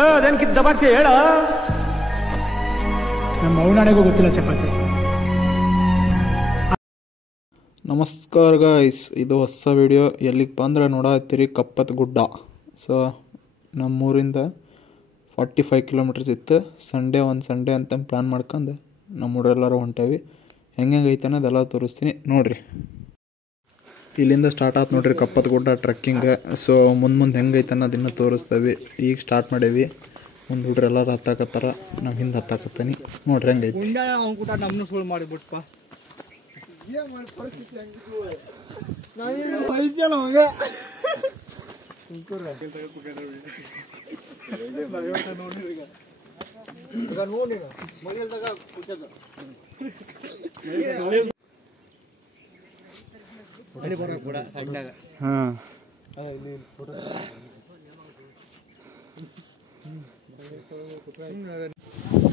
ಅದೇನಕ್ಕಿದ್ದ ಬಾರ್ತಿ ಹೇಳ. ನಮ್ಮ ಅವನಾಣೆಗೂ ಗೊತ್ತಿಲ್ಲ ಚಪಾತಿ. ನಮಸ್ಕಾರ ಗಾಯ್ಸ್, ಇದು ಹೊಸ ವಿಡಿಯೋ. ಎಲ್ಲಿಗೆ ಬಂದ್ರೆ ನೋಡತ್ತೀರಿ ಕಪ್ಪತ್ ಗುಡ್ಡ. ಸೊ ನಮ್ಮೂರಿಂದ 45 ಕಿಲೋಮೀಟರ್ಸ್ ಇತ್ತು. ಒಂದು ಸಂಡೇ ಅಂತ ಪ್ಲ್ಯಾನ್ ಮಾಡ್ಕೊಂಡು ನಮ್ಮ ಹುಡುಗರೆಲ್ಲರೂ ಹೊಂಟೇವಿ. ಹೆಂಗೆ ಐತೆ ಅನ್ನೋದೆಲ್ಲ ತೋರಿಸ್ತೀನಿ ನೋಡಿರಿ. ಇಲ್ಲಿಂದ ಸ್ಟಾರ್ಟ್ ಆಯ್ತು ನೋಡಿರಿ ಕಪ್ಪತ್ ಗುಡ್ಡ ಟ್ರೆಕ್ಕಿಂಗ್. ಸೊ ಮುಂದೆ ಹೆಂಗೈತೆ ಅನ್ನೋದನ್ನು ತೋರಿಸ್ತೇವೆ. ಈಗ ಸ್ಟಾರ್ಟ್ ಮಾಡೇವಿ. ಮುಂದೆ ಹುಡ್ರು ಎಲ್ಲರೂ ಹತ್ತಾಕತ್ತಾರ, ನಾವು ಹಿಂದೆ ಹತ್ತಾಕತ್ತಾನಿ. ನೋಡ್ರಿ ಹೆಂಗೈತಿ. ನಮ್ಮನ್ನು ಸುಳ್ಳು ಮಾಡಿಬಿಟ್ಪ.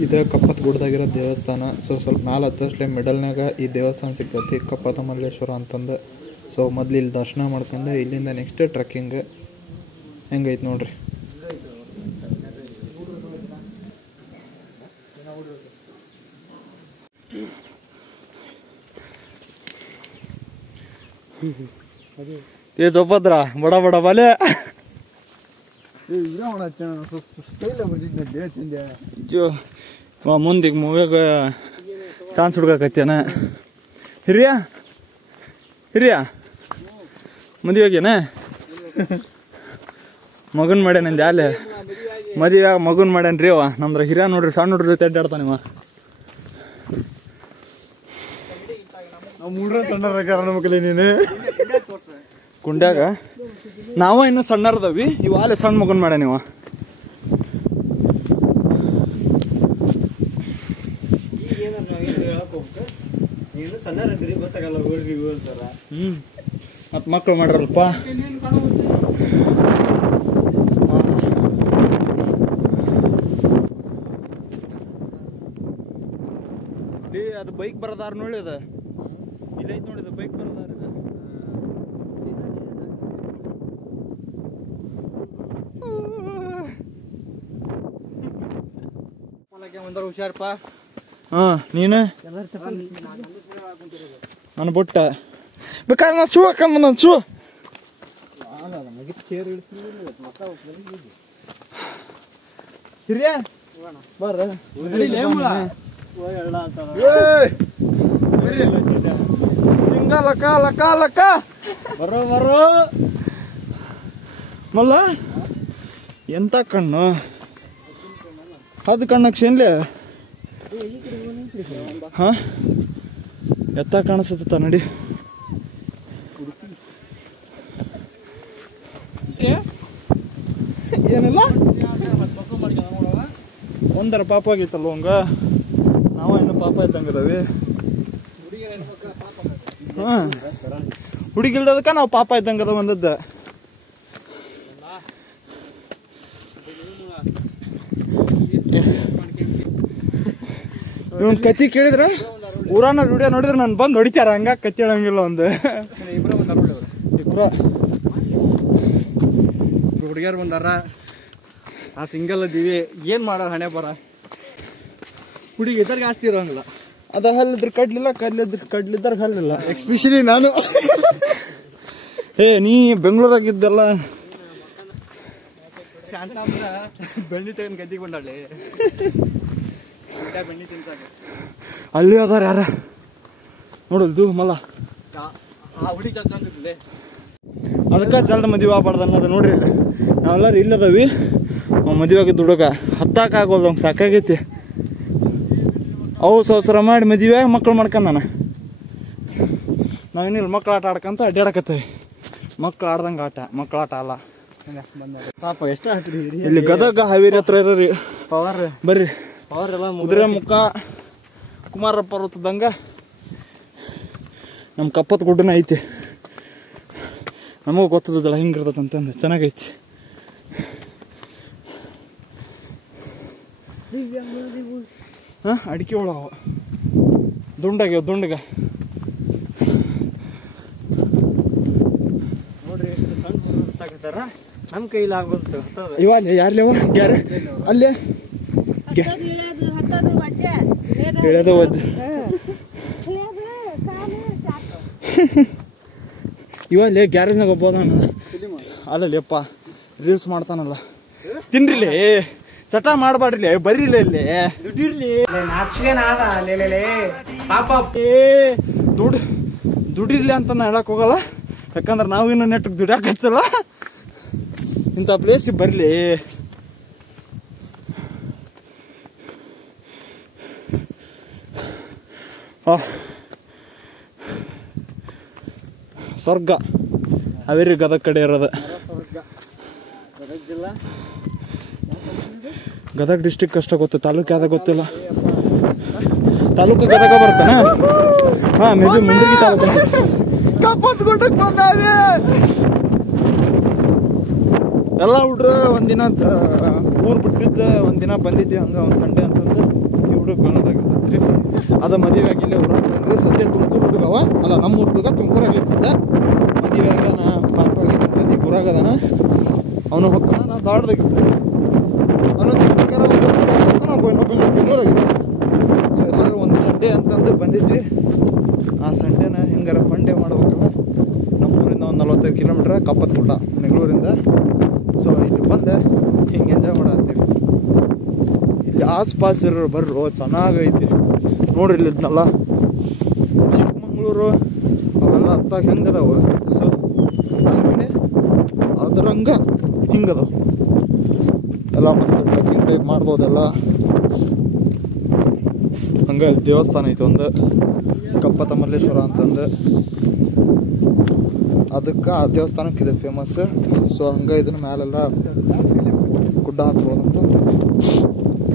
ಇದು ಕಪ್ಪತ್ ಗುಡ್ಡದಾಗಿರೋ ದೇವಸ್ಥಾನ. ಸೊ ಸ್ವಲ್ಪ ಮ್ಯಾಲೆ ಹತ್ತಷ್ಟೇ ಮಿಡಲ್ನಾಗ ಈ ದೇವಸ್ಥಾನ ಸಿಗ್ತೈತಿ, ಕಪ್ಪತ ಮಲ್ಲೇಶ್ವರ ಅಂತಂದು. ಸೊ ಮೊದ್ಲು ಇಲ್ಲಿ ದರ್ಶನ ಮಾಡ್ಕೊಂಡು ಇಲ್ಲಿಂದ ನೆಕ್ಸ್ಟ್ ಟ್ರೆಕ್ಕಿಂಗ್. ಹೆಂಗೈತೆ ನೋಡ್ರಿ. ಏ ಜೋಪದ್ರ ಬಡ ಬಡ ಬಾಲೆ ಮುಂದಿಗೆ ಮೂವ್ಯಾಗ ಚಾನ್ಸ್ ಹುಡ್ಕಾಕತ್ತೇನ. ಹಿರಿಯ ಮದುವೆ ಆಗ್ಯಾನ, ಮಗನ್ ಮಾಡ್ಯಾನ ಜಾಲೆ ಮದುವೆ ಮಗನ್ ಮಾಡ್ಯಾನ್ರಿ ಅವ. ನಮ್ದ್ರ ಹಿರಿಯ ನೋಡ್ರಿ, ಸಣ್ಣ ಹುಡ್ರ ಜೊತೆ ಅಡ್ಡಾಡ್ತಾನ ಇವ. ನೀನು ಕುಂಡ್ಯಾಗ ನಾವ ಇನ್ನು ಸಣ್ಣರದವಿ, ಇವ ಅಲ್ಲೇ ಸಣ್ಣ ಮಗನ್ ಮಾಡ್ಯಾನ ಇವ. ಮತ್ ಮಕ್ಳು ಮಾಡ್ರಲ್ಪ. ಅದು ಬೈಕ್ ಬರದಾರ ನೋಡಿ, ಅದ ಇಲ್ಲೈತ್ ನೋಡಿದ ಬೈಕ್ ಬರದಾರ. ಹುಷಾರಪ್ಪ. ಹಾ ನೀನು ನನ್ನ ಬುಟ್ಟ ಬೇಕಾದ್ರೆ ನಾನು ಶೂ ಹಾಕೊಂಡ್ ಬಂದ ಶೂ. ಹಿರಿಯ ಬರ್ರ ಲಕ್ಕ ಬರೋ ಬರೋ ಮಲ್ಲ. ಎಂತ ಕಣ್ಣು ಅದು ಕಣ್ಣಕ್ಷನ್ಲೆ. ಹಾ ಎತ್ತ ಕಾಣಿಸುತ್ತ ನಡಿ. ಏನಿಲ್ಲ ಒಂದರ ಪಾಪ ಆಗೈತಲ್ವ ಹಂಗ. ನಾವ ಇನ್ನು ಪಾಪ ಇದ್ದಂಗದವಿ. ಹಾ ಹುಡುಗಿಲ್ದದಕ್ಕ ನಾವು ಪಾಪ ಇದ್ದಂಗದ ಒಂದದ್ದ. ಇವನ್ ಕತ್ತಿ ಕೇಳಿದ್ರ ಊರಾನ ವಿಡಿಯೋ ನೋಡಿದ್ರೆ ನಾನು ಬಂದು ಹೊಡಿತಾರ. ಹಂಗ ಕತ್ತಿ ಹೇಳಂಗಿಲ್ಲ. ಒಂದು ಇಬ್ರು ಹುಡುಗಿಯರು ಬಂದಾರ. ಆ ಸಿಂಗಲ್ ಅದೀವಿ, ಏನ್ ಮಾಡೋ ಹಣೆ ಬರ. ಹುಡುಗಿ ಇದ್ರಿಗೆ ಆಸ್ತಿ ಇರೋಂಗಿಲ್ಲ. ಅದ ಹಲ್ಲಿದ್ರ ಕಡ್ಲಿಲ್ಲ, ಕಡ್ಲಿದ್ರ ಹಲ್ಲಿಲ್ಲ. ಎಕ್ಸ್ಪೆಷಲಿ ನಾನು. ನೀ ಬೆಂಗಳೂರಾಗಿದ್ದಲ್ಲ. ಶಾಂತಾಂಬ್ರ ಬೆಣ್ಣಿ ತೆಗೆದು ಗದ್ದಿಗೆ ಬಂದಾಳೆ. ಬೆಣ್ಣಿ ತಿನ್ಸಾಕ ಅಲ್ಲಿ ಅದಾರ ಯಾರ ನೋಡಲ್ದು ಮಲ್ಲ. ಆ ಹುಡುಗಿ ಚಂದಿದ್ಲೆ, ಅದಕ್ಕೆ ಜಲ್ದ ಮದುವೆ ಆಗ್ಬಾರ್ದು ಅನ್ನೋದು ನೋಡ್ರಿ. ನಾವೆಲ್ಲರೂ ಇಲ್ಲದವಿ. ಮದುವೆ ಆಗಿದ್ದು ಹುಡುಗ ಹತ್ತಾಕಾಗೋದು, ಅವ್ನು ಸಾಕಾಗೈತಿ. ಅವು ಸಂಸಾರ ಮಾಡಿ ಮದುವೆ ಮಕ್ಳು ಮಾಡ್ಕೊಂಡಾನ. ನಾವೇನಿಲ್ಲ ಮಕ್ಳು ಆಟ ಆಡ್ಕೊಂತ ಅಡ್ಡಾಡಕತ್ತೇವಿ. ಮಕ್ಳು ಆಡ್ದಂಗೆ ಆಟ, ಮಕ್ಳು ಆಟ ಅಲ್ಲ. ಪಾಪ ಎಷ್ಟ ಇಲ್ಲಿ ಗದಗ ಹಾವೇರಿ ಹತ್ರ ಇರೋರಿ ಪವರ್. ಬರ್ರಿ ಪವರ್ ಎಲ್ಲ ಕುದುರೆ ಮುಖ ಕುಮಾರ ಪರ್ವತದಂಗ ನಮ್ಮ ಕಪ್ಪತ್ ಗುಡ್ಡನ ಐತಿ. ನಮಗೂ ಗೊತ್ತದಲ್ಲ ಹಿಂಗಿರ್ತದಂತಂದು. ಚೆನ್ನಾಗೈತಿ. ಹಾಂ ಅಡಿಕೆ ಒಳವ ದುಂಡಾಗ್ಯಾವ ದುಂಡಗ ನೋಡ್ರಿ. ಸಣ್ಣ ಹುಡುಗರು ನಮ್ಮ ಕೈಲಿ ಆಗೋದು ಇವ ಅಲ್ಲಿ ಯಾರ್ಲೇವ ಗ್ಯಾರ ಅಲ್ಲೇ ಇಳಿಯೋದು ವಜ್ಜೆ ಇವ ಅಲ್ಲಿ ಗ್ಯಾರೇಜ್ನಾಗ ಒಬ್ಬ ಅಲ್ಲಲ್ಲಿಯಪ್ಪ ರೀಲ್ಸ್ ಮಾಡ್ತಾನಲ್ಲ ತಿನ್ರಿಲಿ ಚಟ ಮಾಡಬಾಡ್ರಿ ಬರೀಲಿ ಇಲ್ಲಿ ದುಡ್ಡಿರ್ಲಿ ದುಡಿರ್ಲಿ ಅಂತ ನಾ ಹೇಳಕ್ ಹೋಗಲ್ಲ ಯಾಕಂದ್ರೆ ನಾವು ಇನ್ನು ನೆಟ್ಟಿಗೆ ದುಡಿಯಾಕತ್ತಲ್ಲ ಇಂಥ ಪ್ಲೇಸಿಗೆ ಬರಲಿ ಸ್ವರ್ಗ ಹಾವೇರಿ ಗದಗ ಕಡೆ ಇರೋದು ಗದಗ ಡಿಸ್ಟಿಕ್ ಅಷ್ಟ ಗೊತ್ತು ತಾಲೂಕು ಯಾವ್ದಾಗ ಗೊತ್ತಿಲ್ಲ ತಾಲೂಕು ಗದಗ ಬರ್ತಾನ ಹಾ ಮೇ ಬಿ ಮುಂದಗಿ ತಾಲೂಕು ಎಲ್ಲ ಹುಡ್ರು ಒಂದಿನ ಊರು ಬಿಟ್ಟಿದ್ದ ಒಂದಿನ ಬಂದಿದ್ವಿ ಹಂಗ ಒಂದು ಸಂಡೆ ಅಂತಂದು ಈ ಹುಡುಗ ಬೆಳದಾಗಿರ್ತೈತ್ರಿ ಅದ ಮದುವೆ ಆಗಿಲ್ಲೇ ಊರಾಗ ಸದ್ಯ ತುಮಕೂರು ಹುಡುಗವ ಅಲ್ಲ ನಮ್ಮ ಹುಡುಗ ತುಮಕೂರಾಗಿರ್ತದ ಮದುವೆಯಾಗ ನಾ ಪಾಪ ಆಗಿರ್ತದೆ ಈಗ ಊರಾಗದಾನ ಅವನು ಹೋಗ್ತಾನ ನಾವು ದಾಡ್ದಾಗಿರ್ತೀವಿ ಅಲ್ಲೊಂದು ಬೆಂಗಳೂರಾಗಿರ್ತೀವಿ ಸೊ ಎಲ್ಲರೂ ಒಂದು ಸಂಡೇ ಅಂತಂದು ಬಂದಿದ್ವಿ ಆ ಸಂಡೇನ ಹೆಂಗಾರ ಫಂಡೇ ಮಾಡ್ಬೇಕಲ್ಲ ನಮ್ಮೂರಿಂದ ಒಂದು 45 ಕಿಲೋಮೀಟ್ರ್ ಕಪ್ಪತ್ಗುಡ್ಡ ಬೆಂಗಳೂರಿಂದ ಸೊ ಇಲ್ಲಿ ಬಂದು ಹಿಂಗೆ ಎಂಜಾಯ್ ಮಾಡತ್ತೀವಿ ಇಲ್ಲಿ ಆಸ್ಪಾಸ್ ಇರೋರು ಬರ್ರು ಚೆನ್ನಾಗೈತಿ ನೋಡ್ರಿ ಇಲ್ಲಿ ಇದ್ನಲ್ಲ ಚಿಕ್ಕಮಂಗ್ಳೂರು ಅವೆಲ್ಲ ಹತ್ತಾಗ ಹೆಂಗದಾವ ಸೊ ನಮ್ಮ ಕಡೆ ಅದ್ರಂಗ ಹಿಂಗದ ಎಲ್ಲ ಮಸ್ತ್ ಟ್ರೆಕ್ಕಿಂಗ್ ಟೈಪ್ ಮಾಡ್ಬೋದೆಲ್ಲ ಹಂಗೆ ದೇವಸ್ಥಾನ ಐತಿ ಒಂದು ಕಪ್ಪತ ಮಲ್ಲೇಶ್ವರ ಅಂತಂದು ಅದಕ್ಕೆ ಆ ದೇವಸ್ಥಾನಕ್ಕೆ ಇದೆ ಫೇಮಸ್ ಸೊ ಹಂಗೆ ಇದನ್ನ ಮ್ಯಾಲೆಲ್ಲ ಗುಡ್ಡ ಹತ್ಬೋದು ಅಂತ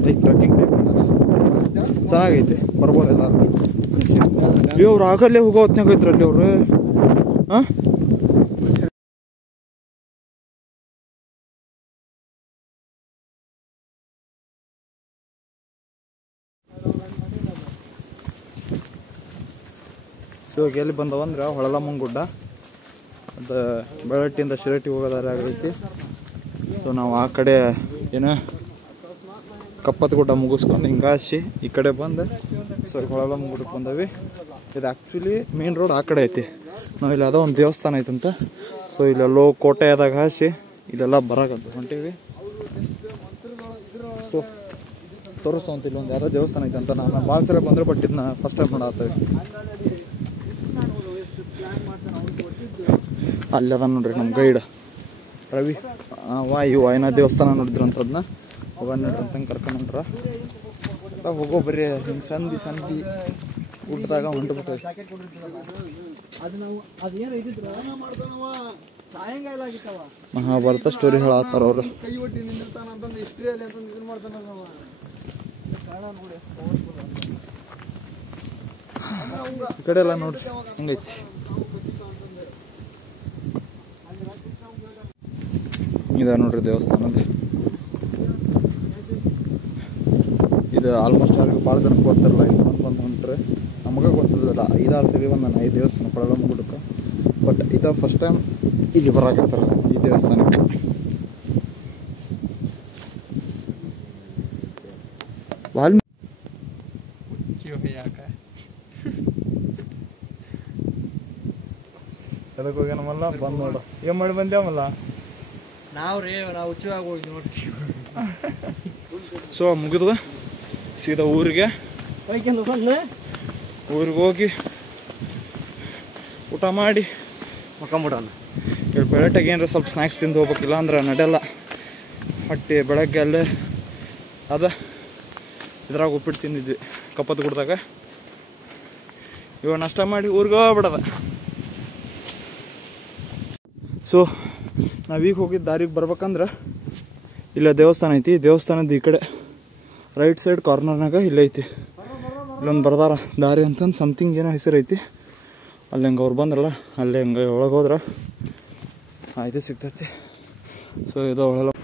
ಲೈಕ್ ಟ್ರೆಕ್ಕಿಂಗ್ ಟೈಪ್ ಚೆನ್ನಾಗೈತಿ ಬರ್ಬೋದು ಎಲ್ಲರೂ ಇವ್ರು ಆಗಲ್ಲೇ ಹೋಗೋ ಹೊತ್ನಾಗ ಐತ್ರಲ್ಲಿ ಅವರು ಹಾಂ ಸೊ ಎಲ್ಲಿ ಬಂದವಂದ್ರೆ ಹೊಳಲಮ್ಮನ ಗುಡ್ಡ ಅದು ಬೆಳಟ್ಟಿಂದ ಶಿರಟ್ಟಿ ಹೋಗೋದಾರ ಆಗೈತಿ ಸೊ ನಾವು ಆ ಕಡೆ ಏನು ಕಪ್ಪತ್ತ ಗುಡ್ಡ ಮುಗಿಸ್ಕೊಂಡು ಹಿಂಗಾಸಿ ಈ ಕಡೆ ಬಂದು ಸೊ ಹೊಳಲಮ್ಮನ ಗುಡ್ಡಕ್ಕೆ ಬಂದವಿ ಇದು ಆ್ಯಕ್ಚುಲಿ ಮೇನ್ ರೋಡ್ ಆ ಕಡೆ ಐತಿ ನಾವು ಇಲ್ಲಿ ಅದೋ ಒಂದು ದೇವಸ್ಥಾನ ಐತಂತ ಸೊ ಇಲ್ಲೆಲ್ಲೋ ಕೋಟೆ ಆದಾಗ ಹಾಸಿ ಇಲ್ಲೆಲ್ಲ ಬರಾಕಂತ ಹೊಂಟೀವಿ ಸೊ ತೋರಿಸ್ತಂತ ಇಲ್ಲಿ ಒಂದು ಯಾವುದೋ ದೇವಸ್ಥಾನ ಐತೆ ಅಂತ ನಾನು ಭಾಳ ಸರಿ ಬಂದರೆ ಬಟ್ ಇದನ್ನ ಫಸ್ಟ್ ಟೈಮ್ ಮಾಡತ್ತೇವೆ ಅಲ್ಲಿ ಅದ ನೋಡ್ರಿ ನಮ್ಮ ಗೈಡ್ ರವಿ ವಾಯು ವಾಯನ ದೇವಸ್ಥಾನ ನೋಡಿದ್ರಂತದನ್ನ ಹೋಗ ನೋಡ್ರಿ ಅಂತಂಗೆ ಕರ್ಕೊಂಡ್ರ ಹೋಗೋ ಬರ್ರಿ ಹಿಂಗೆ ಸಂಧಿ ಊಟದಾಗ ಹೊಂಟ್ಬಿಟ್ರಿ ಮಹಾಭಾರತ ಸ್ಟೋರಿ ಹೇಳತ್ತಾರ ಅವರು ಈ ಕಡೆ ಎಲ್ಲ ನೋಡ್ರಿ ಹೆಂಗೈತಿ ಇದ ನೋಡ್ರಿ ದೇವಸ್ಥಾನದ ಇದು ಆಲ್ಮೋಸ್ಟ್ ಯಾರಿಗೂ ಭಾಳ ಜನಕ್ಕೆ ಗೊತ್ತಿರಲ್ಲ ಇಲ್ಲಿ ಬಂದು ಹೊಂಟ್ರೆ ನಮಗೆ ಗೊತ್ತಿಲ್ಲ 5-6 ಸರಿ ಬಂದು ನಾನು ಈ ದೇವಸ್ಥಾನ ಹೊಳಲಮ್ಮನ ಗುಡ್ಡಕ್ಕೆ ಬಟ್ ಇದು ಫಸ್ಟ್ ಟೈಮ್ ಇಲ್ಲಿ ಬರಾಕತ್ತಾರ ಈ ದೇವಸ್ಥಾನಕ್ಕೆ ಅದಕ್ಕೆ ಹೋಗ್ಯಾನಮಲ್ಲ ಬಂದು ನೋಡು ಏನು ಮಾಡಿ ಬಂದೇವಲ್ಲ ನಾವು ಹುಚ್ಚುವಾಗಿ ಹೋಗಿ ನೋಡ್ತೀವಿ ಸೊ ಮುಗಿದ್ವ ಸೀದಾ ಊರಿಗೆ ಹೋಗಿ ಊಟ ಮಾಡಿ ಮಕ್ಕಂಬಿಡೋಣ ಇಲ್ಲಿ ಬೆಳಗ್ಗೆ ಏನಾರ ಸ್ವಲ್ಪ ಸ್ನ್ಯಾಕ್ಸ್ ತಿಂದು ಹೋಗ್ಬೇಕಿಲ್ಲ ಅಂದ್ರೆ ನಡೆಯಲ್ಲ ಹೊಟ್ಟೆ ಬೆಳಗ್ಗೆ ಅಲ್ಲೇ ಅದ ಇದ್ರಾಗ ಉಪ್ಪಿಟ್ಟು ತಿಂದಿದ್ವಿ ಕಪ್ಪತ್ತು ಗುಡ್ದಾಗ ಇವಾಗ ನಾಷ್ಟ ಮಾಡಿ ಊರಿಗೆ ಹೋಗ್ಬಿಡದ ಸೊ ನಾವೀಗ ಹೋಗಿದ್ದ ದಾರಿಗೆ ಬರ್ಬೇಕಂದ್ರೆ ಇಲ್ಲ ದೇವಸ್ಥಾನ ಐತಿ ದೇವಸ್ಥಾನದ ಈ ಕಡೆ ರೈಟ್ ಸೈಡ್ ಕಾರ್ನರ್ನಾಗ ಇಲ್ಲೈತಿ ಇಲ್ಲೊಂದು ಬರ್ದಾರ ದಾರಿ ಅಂತಂದು ಸಮಥಿಂಗ್ ಏನೋ ಹೆಸರು ಐತಿ ಅಲ್ಲಿ ಹಂಗೆ ಅವ್ರು ಬಂದ್ರಲ್ಲ ಅಲ್ಲೇ ಹಂಗೆ ಒಳಗೆ ಹೋದ್ರೆ ಇದು ಸಿಗ್ತೈತಿ ಸೊ ಇದು ಒಳಗೆ